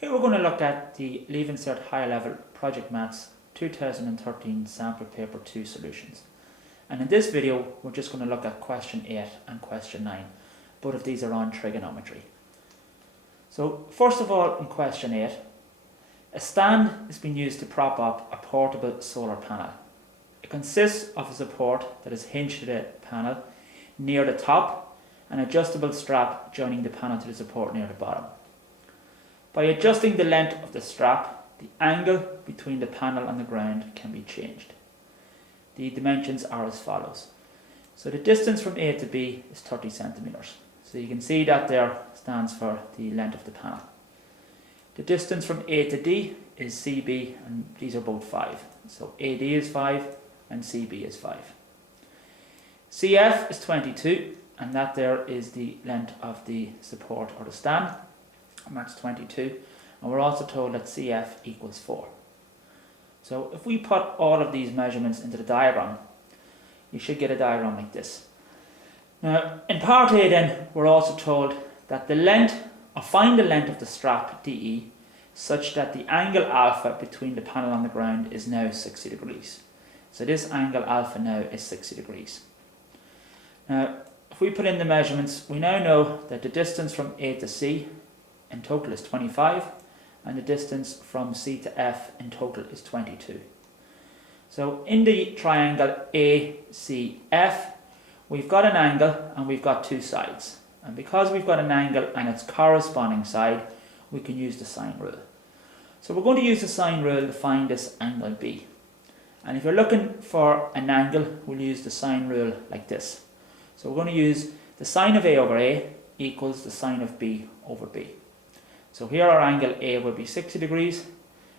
Here we're going to look at the Leave Insert Higher Level Project Maths 2013 Sample Paper 2 solutions. And in this video we're just going to look at question 8 and question 9. Both of these are on trigonometry. So first of all, in question 8, a stand is being used to prop up a portable solar panel. It consists of a support that is hinged to the panel near the top, an adjustable strap joining the panel to the support near the bottom. By adjusting the length of the strap, the angle between the panel and the ground can be changed. The dimensions are as follows. So the distance from A to B is 30 centimeters. So you can see that there stands for the length of the panel. The distance from A to D is CB, and these are both 5. So AD is 5 and CB is 5. CF is 22, and that there is the length of the support or the stand, and that's 22. And we're also told that CF equals 4. So if we put all of these measurements into the diagram, you should get a diagram like this. Now in part A then, we're also told that the length, or find the length of the strap DE such that the angle alpha between the panel and the ground is now 60 degrees. So this angle alpha now is 60 degrees. Now if we put in the measurements, we now know that the distance from A to C in total is 25, and the distance from C to F in total is 22. So in the triangle ACF, we've got an angle and we've got two sides. And because we've got an angle and its corresponding side, we can use the sine rule. So we're going to use the sine rule to find this angle B. And if you're looking for an angle, we'll use the sine rule like this. So we're going to use the sine of A over A equals the sine of B over B. So here our angle A will be 60 degrees.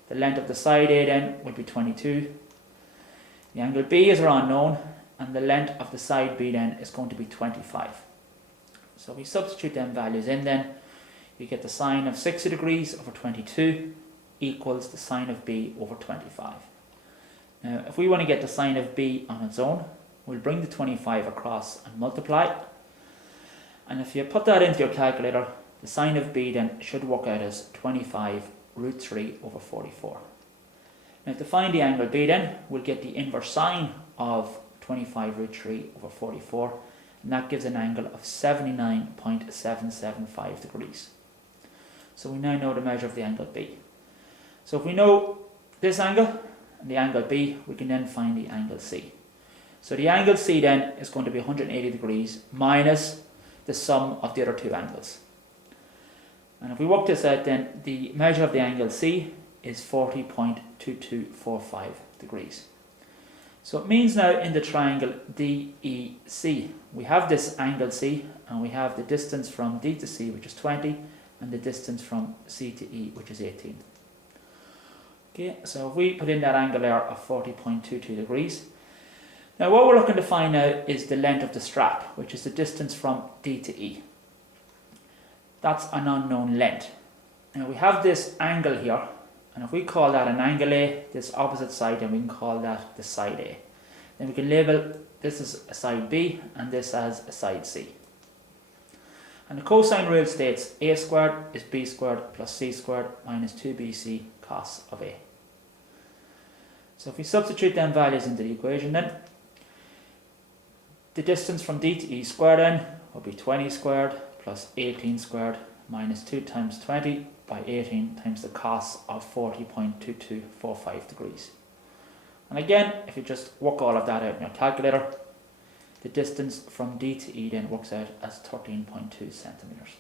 The length of the side A then will be 22. The angle B is our unknown, and the length of the side B then is going to be 25. So we substitute them values in then. You get the sine of 60 degrees over 22 equals the sine of B over 25. Now if we want to get the sine of B on its own, we'll bring the 25 across and multiply. And if you put that into your calculator, the sine of B then should work out as 25 root 3 over 44. Now to find the angle B then, we'll get the inverse sine of 25 root 3 over 44, and that gives an angle of 79.775 degrees. So we now know the measure of the angle B. So if we know this angle and the angle B, we can then find the angle C. So the angle C then is going to be 180 degrees minus the sum of the other two angles. And if we work this out then, the measure of the angle C is 40.2245 degrees. So it means now in the triangle DEC, we have this angle C, and we have the distance from D to C, which is 20, and the distance from C to E, which is 18. Okay, so if we put in that angle there of 40.22 degrees. Now what we're looking to find out is the length of the strap, which is the distance from D to E. That's an unknown length. Now we have this angle here, and if we call that an angle A, this opposite side, then we can call that the side A. Then we can label this as a side B and this as a side C. And the cosine rule states A squared is B squared plus C squared minus 2BC cos of A. So if we substitute them values into the equation then, the distance from D to E squared then will be 20 squared plus 18 squared minus 2 times 20 by 18 times the cos of 40.2245 degrees. And again, if you just work all of that out in your calculator, the distance from D to E then works out as 13.2 centimeters.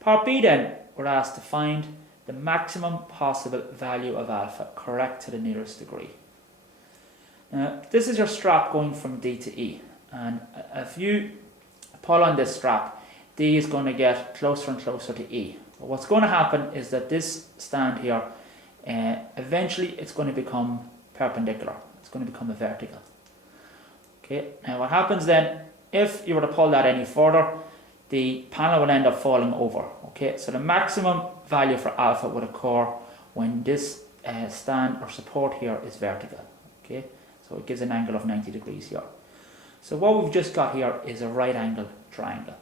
Part B then, we're asked to find the maximum possible value of alpha correct to the nearest degree. Now, this is your strap going from D to E, and if you pull on this strap, D is going to get closer and closer to E. But what's going to happen is that this stand here, eventually it's going to become perpendicular. It's going to become a vertical. Okay. Now what happens then, if you were to pull that any further, the panel will end up falling over. Okay. So the maximum value for alpha would occur when this stand or support here is vertical. Okay. So it gives an angle of 90 degrees here. So what we've just got here is a right angle triangle.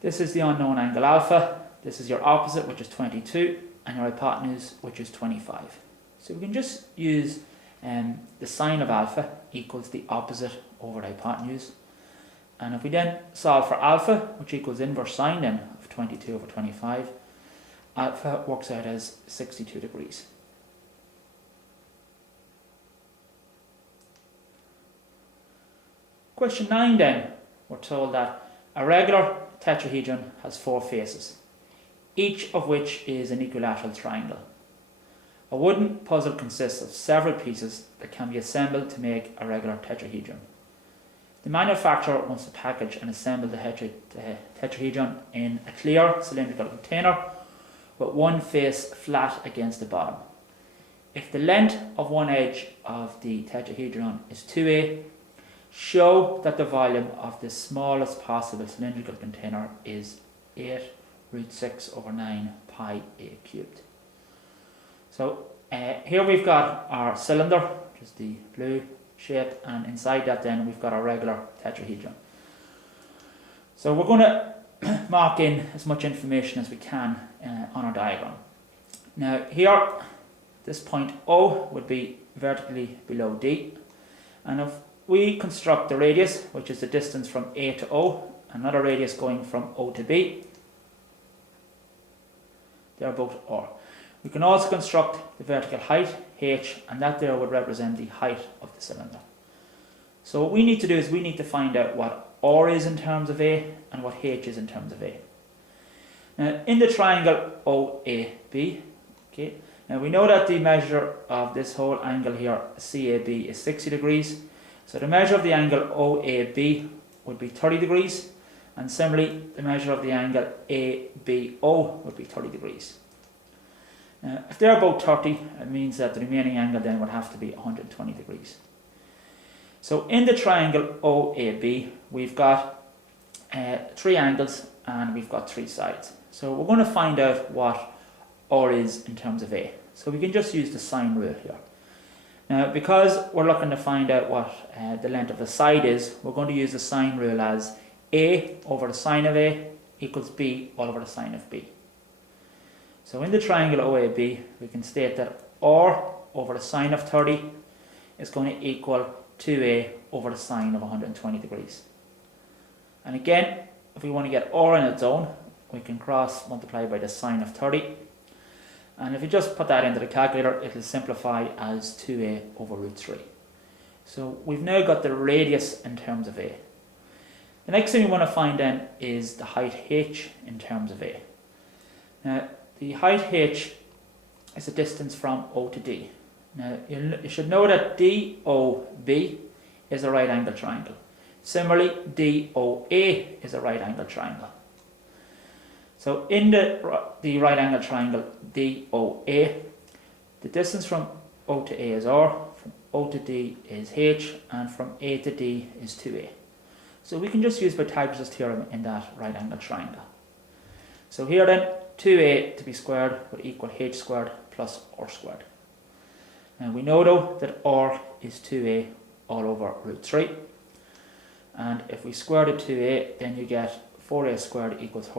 This is the unknown angle alpha. This is your opposite, which is 22, and your hypotenuse, which is 25. So we can just use the sine of alpha equals the opposite over the hypotenuse. And if we then solve for alpha, which equals inverse sine then of 22 over 25, alpha works out as 62 degrees. Question 9 then, we're told that a regular tetrahedron has 4 faces, each of which is an equilateral triangle. A wooden puzzle consists of several pieces that can be assembled to make a regular tetrahedron. The manufacturer wants to package and assemble the tetrahedron in a clear cylindrical container with one face flat against the bottom. If the length of one edge of the tetrahedron is 2a, show that the volume of the smallest possible cylindrical container is 8 root 6 over 9 pi a cubed. So here we've got our cylinder, which is the blue shape, and inside that then we've got our regular tetrahedron. So we're going to mark in as much information as we can on our diagram. Now here, this point O would be vertically below D, and if we construct the radius, which is the distance from A to O, another radius going from O to B, they're both R. We can also construct the vertical height, h, and that there would represent the height of the cylinder. So what we need to do is we need to find out what R is in terms of A and what h is in terms of A. Now in the triangle OAB, okay, now we know that the measure of this whole angle here, CAB, is 60 degrees. So the measure of the angle OAB would be 30 degrees, and similarly the measure of the angle ABO would be 30 degrees. If they're both 30, it means that the remaining angle then would have to be 120 degrees. So in the triangle OAB, we've got 3 angles and we've got 3 sides. So we're going to find out what R is in terms of A. So we can just use the sine rule here. Now because we're looking to find out what the length of the side is, we're going to use the sine rule as A over the sine of A equals B all over the sine of B. So in the triangle OAB, we can state that R over the sine of 30 is going to equal 2A over the sine of 120 degrees. And again, if we want to get R on its own, we can cross multiply by the sine of 30. And if you just put that into the calculator, it will simplify as 2A over root 3. So we've now got the radius in terms of A. The next thing we want to find then is the height h in terms of A. Now, the height h is the distance from O to D. Now, you should know that DOB is a right angle triangle. Similarly, DOA is a right angle triangle. So in the right angle triangle DOA, the distance from O to A is R, from O to D is h, and from A to D is 2A. So we can just use Pythagoras' theorem in that right angle triangle. So here then, 2A to be squared would equal h squared plus r squared. Now we know though that r is 2A all over root 3. And if we square the 2A, then you get 4A squared equals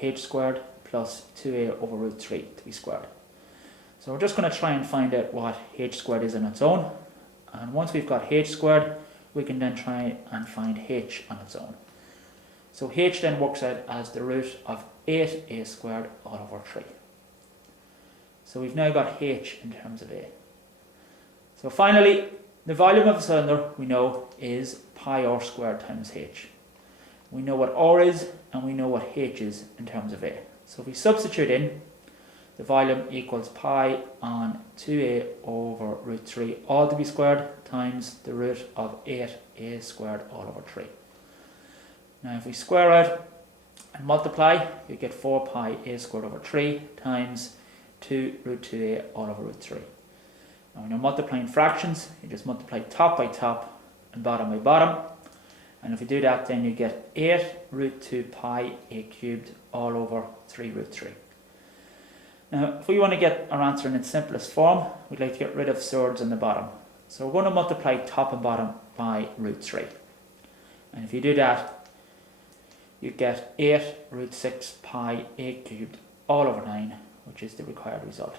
h squared plus 2A over root 3 to be squared. So we're just going to try and find out what h squared is on its own. And once we've got h squared, we can then try and find h on its own. So h then works out as the root of 8A squared all over 3. So we've now got h in terms of A. So finally, the volume of a cylinder we know is pi r squared times h. We know what r is and we know what h is in terms of A. So if we substitute in, the volume equals pi on 2A over root 3 all to be squared times the root of 8A squared all over 3. Now if we square out and multiply, you get 4 pi a squared over 3 times 2 root 2a all over root 3. Now when you're multiplying fractions, you just multiply top by top and bottom by bottom. And if you do that, then you get 8 root 2 pi a cubed all over 3 root 3. Now if we want to get our answer in its simplest form, we'd like to get rid of surds on the bottom. So we're going to multiply top and bottom by root 3. And if you do that, you get 8 root 6 pi 8 cubed all over 9, which is the required result.